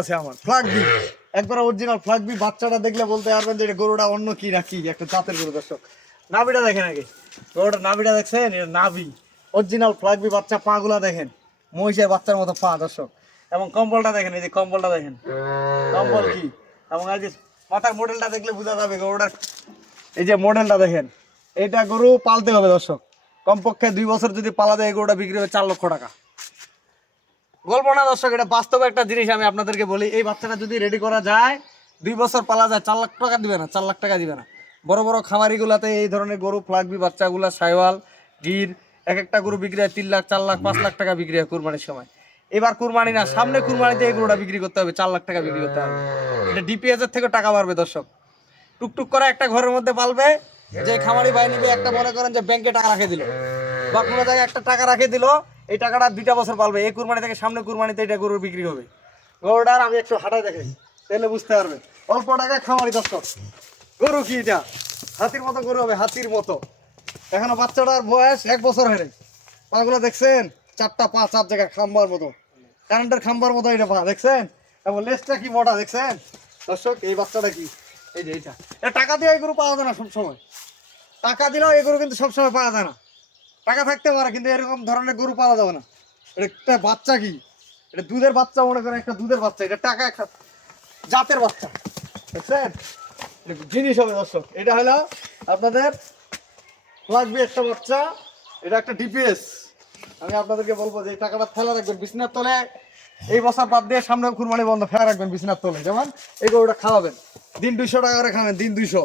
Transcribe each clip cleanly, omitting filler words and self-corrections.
আছে আমার ফ্ল্যাগবি, একবার অরিজিনাল ফ্ল্যাগবি। বাচ্চাটা দেখলে বলতে পারবেন যে এটা গরুটা অন্য কি না কি, একটা জাতের গরু। দর্শক নাভিটা দেখেন আগে, গরুটার নাভিটা দেখছেন? এটা নাভি অরিজিনাল ফ্ল্যাগবি বাচ্চা। পাগুলা দেখেন মহিষের বাচ্চার মতো পা দর্শক। এবং কম্বলটা দেখেন, এই যে কম্বলটা দেখেন, কম্বল কি। এবং এই যে মাথার মডেলটা দেখলে বোঝা যাবে গরুটার, এই যে মডেলটা দেখেন। এইটা গরু পালতে হবে দর্শক, কমপক্ষে 2 বছর যদি পালা যায় এই গরুটা বিক্রি হবে 4 লক্ষ টাকা। গল্প না দর্শক, এটা বাস্তবে একটা জিনিস। আমি আপনাদেরকে বলি, এই বাচ্চাটা যদি রেডি করা যায় 2 বছর পালা যায় 4 লাখ টাকা দিবে না, 4 লাখ টাকা দিবে না। বড় বড় খামারিগুলাতে এই ধরনের গরু ফ্ল্যাগবি বাচ্চাগুলা, সাইওয়াল, গির, এক একটা গরু বিক্রি হয় 3 লাখ, 4 লাখ, 5 লাখ টাকা বিক্রি হয় কুরবানির সময়। এবার কুরবানি না, সামনে কুরবানিতে এই গরুটা বিক্রি করতে হবে 4 লাখ টাকা বিক্রি করতে হবে। এটা ডিপিএস এর থেকে টাকা বাড়বে দর্শক। টুকটুক করে একটা ঘরের মধ্যে পালবে, যে খামারি ভাই নিবে, একটা মনে করেন যে ব্যাংকে টাকা রাখে দিল বা কোনো জায়গায় একটা টাকা রাখে দিল, এই টাকাটা 2টা বছর পালবে। এই কুরবানি থেকে সামনে কুরবানিতে এটা গরুর বিক্রি হবে। গরুটার আমি একটু হাঁটাই দেখে তাহলে বুঝতে পারবে। অল্প টাকায় খামারি দর্শক। গরু কি এটা? হাতির মতো গরু হবে, হাতির মতো। এখনো বাচ্চাটার বয়স 1 বছর হয়নি। পাগুলো দেখছেন? 4টা পা 4 জায়গায় খাম্বার মতো, কারেন্টের খাম্বার মতো এটা পা দেখছেন? এবং লেজটা কি মোটা দেখছেন দর্শক? এই বাচ্চাটা কি, এই যে এটা টাকা দিয়ে এই গরু পাওয়া যায় না সবসময়। টাকা দিলেও এই গরু কিন্তু সবসময় পাওয়া যায় না। টাকা থাকতে পারে কিন্তু এরকম ধরনের গরু পাওয়া যাবে না। এটা একটা বাচ্চা কি, এটা দুধের বাচ্চা, মনে করেন একটা দুধের বাচ্চা। এটা টাকা একটা জাতের বাচ্চা দেখছেন? এটা জিনিস হবে দর্শক। এটা হলো আপনাদের লাগবে একটা বাচ্চা, এটা একটা ডিপিএস। আমি আপনাদেরকে বলবো যে এই টাকাটা ফেলা রাখবেন বিছনার তলে। এই বছর বাদ দিয়ে সামনে কুরবানি বন্ধ, ফেলা রাখবেন বিছনার তলে। যেমন এই গরুটা খাওয়াবেন, দিন 200 টাকা করে খাবেন, দিন 200,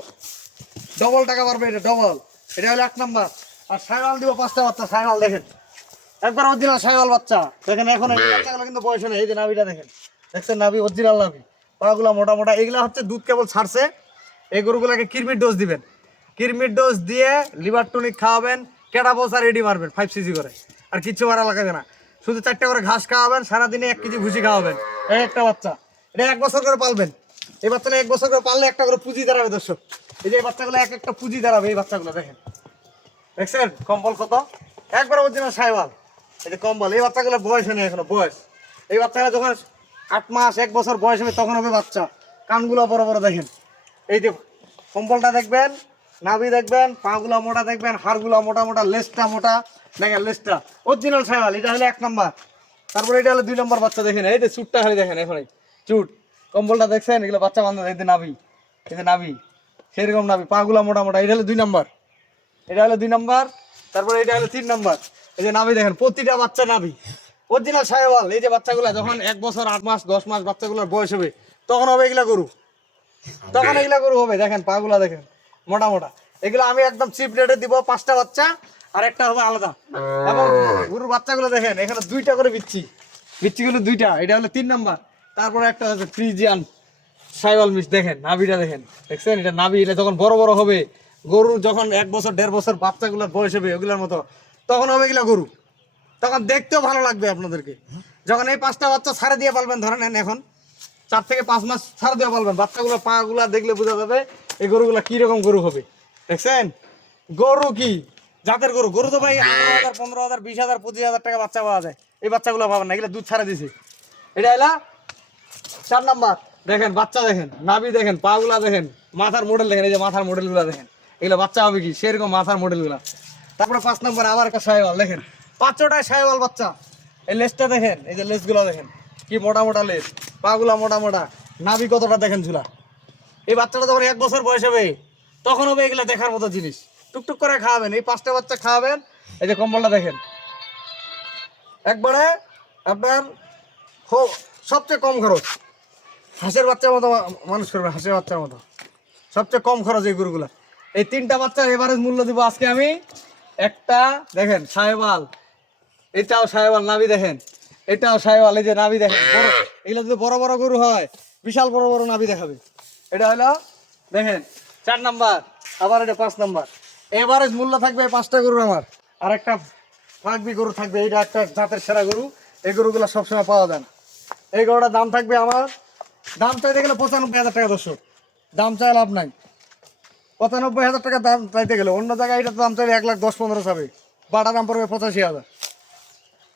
ডবল টাকা পারবে। এটা ডবল, এটা হলো 1 নাম্বার। আর সাইওয়াল দিব 5টা বাচ্চা। সাইওয়াল দেখেন, একবার অরিজিনাল সাইওয়াল বাচ্চা দেখেন। এখন এই বাচ্চাগুলো কিন্তু বয়স নেই। এই যে নাভিটা দেখেন, দেখছেন? নাভি অরিজিনাল নাভি, পাগুলা মোটা মোটা। এগুলা হচ্ছে দুধ কেবল ছাড়ছে। এই গরুগুলোকে কিরমির ডোজ দিবেন, কিরমির ডোজ দিয়ে লিভার টনিক খাওয়াবেন, ক্যাটাবোস আর এডি মারবেন 5 cc করে। আর কিচ্ছু মারা লাগাবে না, শুধু 4টা করে ঘাস খাওয়াবেন, সারাদিনে 1 কেজি ভুসি খাওয়াবেন। এই একটা বাচ্চা, এটা 1 বছর করে পালবেন। এই বাচ্চাটা 1 বছর করে পাললে একটা করে পুঁজি দাঁড়াবে দর্শক। এই যে এই বাচ্চাগুলো এক একটা পুঁজি দাঁড়াবে। এই বাচ্চাগুলো দেখেন, দেখছেন? কম্বল কত, একবার অরিজিনাল সাইওয়াল। এই যে কম্বল। এই বাচ্চাগুলো বয়স নেই এখনো, বয়স। এই বাচ্চারা যখন 8 মাস 1 বছর বয়স হবে তখন হবে বাচ্চা। কানগুলো বড় বড় দেখেন। এই যে কম্বলটা দেখবেন, নাভি দেখবেন, পাগুলা মোটা দেখবেন, হাড়গুলা মোটা মোটা, লেজটা মোটা দেখেন, লেজটা অরিজিনাল সাইওয়াল। এটা হলো 1 নাম্বার। তারপরে এটা হলো 2 নম্বর বাচ্চা দেখেন। এই যে চুটটা খালি দেখেন, এখন চুট। কম্বলটা দেখছেন? এগুলো বাচ্চা বান্ধব। এই যে নাভি, এই যে নাভি সেরকম নাভি, পাগুলা মোটা মোটা। এটা হলো 2 নম্বর, এটা হলো 2 নম্বর। তারপরে এটা হলো 3 নম্বর। এই যে নাভি দেখেন, প্রতিটা বাচ্চা নাভি অরিজিনাল সাইওয়াল। এই যে বাচ্চাগুলা যখন 1 বছর 8 মাস 10 মাস বাচ্চাগুলোর বয়স হবে তখন হবে এগুলা গরু, তখন এগুলা গরু হবে। দেখেন পাগুলা দেখেন মোটা মোটা। এগুলো আমি একদম চিপ রেটে দিব, 5টা বাচ্চা আর একটা হবে আলাদা। এবং গরুর বাচ্চাগুলো দেখেন, এখানে 2টা করে বিচ্ছিগুলো 2টা। এটা হলো 3 নম্বর। তারপরে একটা হচ্ছে ফ্রিজিয়ান সাইওয়াল মিক্স। দেখেন নাভিটা দেখেন, দেখছেন? এটা নাভি। এটা যখন বড় বড় হবে, গরু যখন 1 বছর 1.5 বছর বাচ্চাগুলোর বয়স হবে ওগুলোর মতো, তখন হবে এগুলা গরু। তখন দেখতেও ভালো লাগবে আপনাদেরকে। যখন এই 5টা বাচ্চা ছাড়ে দিয়ে পালবেন, ধরেন এখন 4 থেকে 5 মাস ছাড় দিয়ে পালবেন, বাচ্চাগুলো পা গুলা দেখলে বোঝা যাবে এই গরুগুলা কিরকম গরু হবে। দেখছেন? গরু কি জাতের গরু। গরু তো ভাই 18,000 15,000 20,000 25,000 টাকা বাচ্চা পাওয়া যায়। এই বাচ্চাগুলো পাবেন না, এগুলো দুধ ছাড়া দিছে। এটা এলা 4 নাম্বার। দেখেন বাচ্চা দেখেন, নাভি দেখেন, পা গুলা দেখেন, মাথার মডেল দেখেন। এই যে মাথার মডেল গুলা দেখেন, এগুলো বাচ্চা হবে কি সেরকম মাথার মডেল গুলা। তারপরে 5 নাম্বার আবার একটা সাইওয়াল দেখেন, 5টায় সাইওয়াল বাচ্চা। এই লেজটা দেখেন, এই যে লেজগুলো দেখেন কি মোটা মোটা লেজ, পাগুলা মোটা মোটা, নাভি কতটা দেখেন ঝুলা। এই বাচ্চাটা যখন 1 বছর বয়স হবে তখন হবে এগুলা দেখার মতো জিনিস। টুকটুক করে খাওয়াবেন, এই 5টা বাচ্চা খাওয়াবেন। এই যে কম্বলটা দেখেন, একবারে আপনার সবচেয়ে কম খরচ, হাঁসের বাচ্চার মতো মানুষ করবে, হাঁসের বাচ্চার মতো সবচেয়ে কম খরচ এই গরুগুলা। এই 3টা বাচ্চার এভারেজ মূল্য দিব আজকে আমি। একটা দেখেন সাইওয়াল, এটাও সাইওয়াল, নাভি দেখেন, এটাও সাইওয়াল। এই যে নাভি দেখেন বড়, এগুলো যদি বড় বড় গরু হয় বিশাল বড় বড় নাভি দেখাবে। এটা হলো দেখেন 4 নাম্বার, আবার এটা 5 নাম্বার। এভারেজ মূল্য থাকবে এই 5টা গরুর আমার। আর একটা ফ্ল্যাগবি গরু থাকবে, এইটা একটা জাতের সেরা গরু। এই গরুগুলো সবসময় পাওয়া যায় না। এই গরুটার দাম থাকবে আমার, দাম চাইতে গেলে 95,000 টাকা দর্শক। দাম চাই লাভ নাই, 95,000 টাকা দাম চাইতে গেলে। অন্য জায়গায় এটা দাম চাইলে 1,10,15 চাবে, বাটা দাম পড়বে 85,000।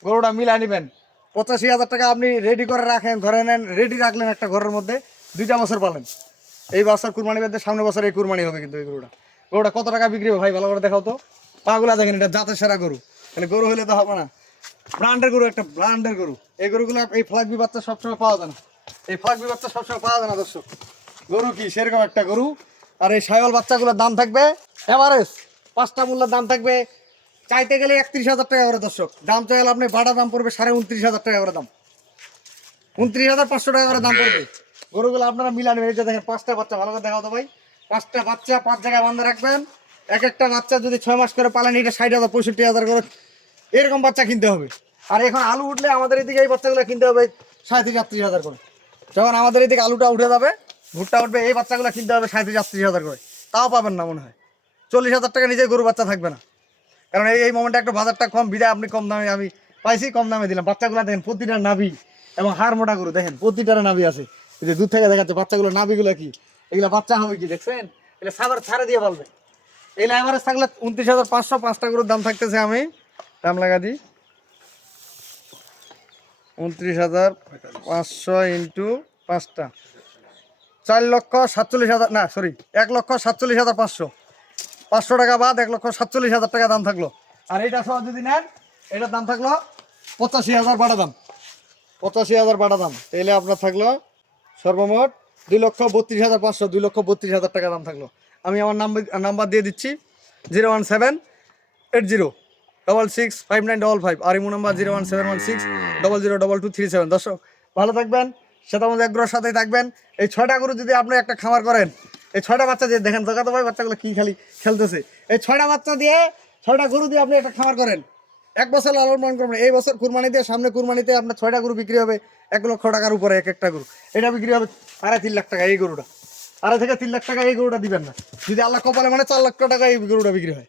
গরুটা মিলাই নিবেন 85,000 টাকা আপনি রেডি করে রাখেন, ঘরে নেন, রেডি রাখলেন একটা ঘরের মধ্যে, 2টা বছর পালেন। এই বছর কুরবানি বাদে সামনে বছর এই কুরবানি হবে কিন্তু এই গরুটা কত টাকা বিক্রি হবে ভাই ভালো করে দেখাও তো। পাগুলা দেখেন, এটা জাতের সেরা গরু, মানে গরু হলে তো হবে না, ব্র্যান্ডের গরু, একটা ব্র্যান্ডের গরু। এই গরুগুলো এই ফ্ল্যাগবি বাচ্চা সবসময় পাওয়া যায় না, এই ফ্ল্যাগবি বাচ্চা সবসময় পাওয়া যায় না দর্শক। গরু কি সেরকম একটা গরু। আর এই সাইওয়াল বাচ্চাগুলোর দাম থাকবে এভারেজ 5টা মূল্যের দাম থাকবে চাইতে গেলে 31,000 টাকা করে দর্শক। দাম চাইলে আপনি বাটা দাম পড়বে 29,500 টাকা করে দাম, 29,500 টাকা করে দাম পড়বে। গরুগুলো আপনারা মিলান, এই যে দেখেন 5টা বাচ্চা, ভালো করে দেখাও তো ভাই। 5টা বাচ্চা 5 জায়গায় বান্ধা রাখবেন। এক একটা বাচ্চা যদি 6 মাস করে পালেন, এটা 60,000 65,000 করে এরকম বাচ্চা কিনতে হবে। আর এখন আলু উঠলে আমাদের এদিকে এই বাচ্চাগুলো কিনতে হবে 37,000 করে। যখন আমাদের এদিকে আলুটা উঠে যাবে, ভুট্টা উঠবে, এই বাচ্চাগুলো কিনতে হবে 37,000 করে। তাও পাবেন না মনে হয়, 40,000 টাকা নিজে গরু বাচ্চা থাকবে না। কারণ এই মোমেন্টে একটু বাজারটা কম, বিদায় আপনি কম দামে, আমি পাইছি কম দামে দিলাম। বাচ্চাগুলো দেখেন প্রতিটা নাভি এবং হাড় মোটা গরু, দেখেন প্রতিটার নাভি আছে, এই যে দূর থেকে দেখাচ্ছে বাচ্চাগুলো নাভিগুলো কি, এগুলো বাচ্চা হবে কি দেখছেন, এগুলো সাবার ছাড়ে দিয়ে বলবে। এগুলো এভারেজ থাকলে 29,500, 5টা গরুর দাম থাকতেছে, আমি দাম লাগা দিই 29,500 ইন্টু 5টা, 4,47,000, না সরি 1,47,500, 500 টাকা বাদ 1,47,000 টাকা দাম থাকলো। আর এইটা সহ যদি নেন, এটার দাম থাকলো 85,000 বাটা দাম, 85,000 বাটা দাম। তাহলে আপনার থাকলো সর্বমোট 2,32,500, 2,32,000 টাকা দাম থাকলো। আমি আমার নাম্বার দিয়ে দিচ্ছি 01780665955, আর ইমো নাম্বার 01716002237। দর্শক ভালো থাকবেন, সেটার এগ্রোর সাথেই থাকবেন। এই 6টা গরু যদি আপনি একটা খামার করেন, এই 6টা বাচ্চা দিয়ে দেখেন জগাতো ভাই বাচ্চাগুলো কি খালি খেলতেছে, এই 6টা বাচ্চা দিয়ে 6টা গরু দিয়ে আপনি একটা খামার করেন, 1 বছর লালন পালন করবেন। এই বছর কুরবানি দিয়ে, সামনে কুরবানিতে আপনার 6টা গরু বিক্রি হবে 1 লক্ষ টাকার উপরে, এক একটা গরু। এটা বিক্রি হবে 3.5 লাখ টাকা। এই গরুটা 2.5 থেকে 3 লাখ টাকা এই গরুটা দিবেন না, যদি আল্লাহ কপালে মানে 4 লাখ টাকা এই গরুটা বিক্রি হয়।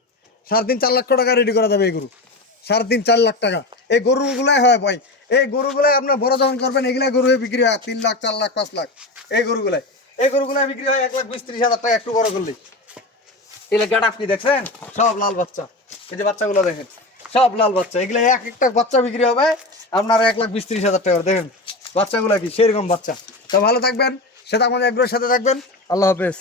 3.5 4 লাখ টাকা রেডি করা যাবে এই গরু, 3.5 4 লাখ টাকা এই গরুগুলাই হয় ভাই। এই গরুগুলাই আপনার বড় যখন করবেন, এগুলাই গরু বিক্রি হয় 3 লাখ 4 লাখ 5 লাখ। এই গরুগুলাই বিক্রি হয় 1,20,000-30,000 টাকা একটু বড় করলেই। এগুলো গেট আপনি দেখছেন সব লাল বাচ্চা, এই যে বাচ্চাগুলো দেখেন সব লাল বাচ্চা, এগুলো এক একটা বাচ্চা বিক্রি হবে আপনার 1,20,000-30,000 টাকা। দেখেন বাচ্চাগুলো কি সেরকম বাচ্চা। তো ভালো থাকবেন, সেটা আমাদের এগ্রোর সাথে থাকবেন। আল্লাহ হাফেজ।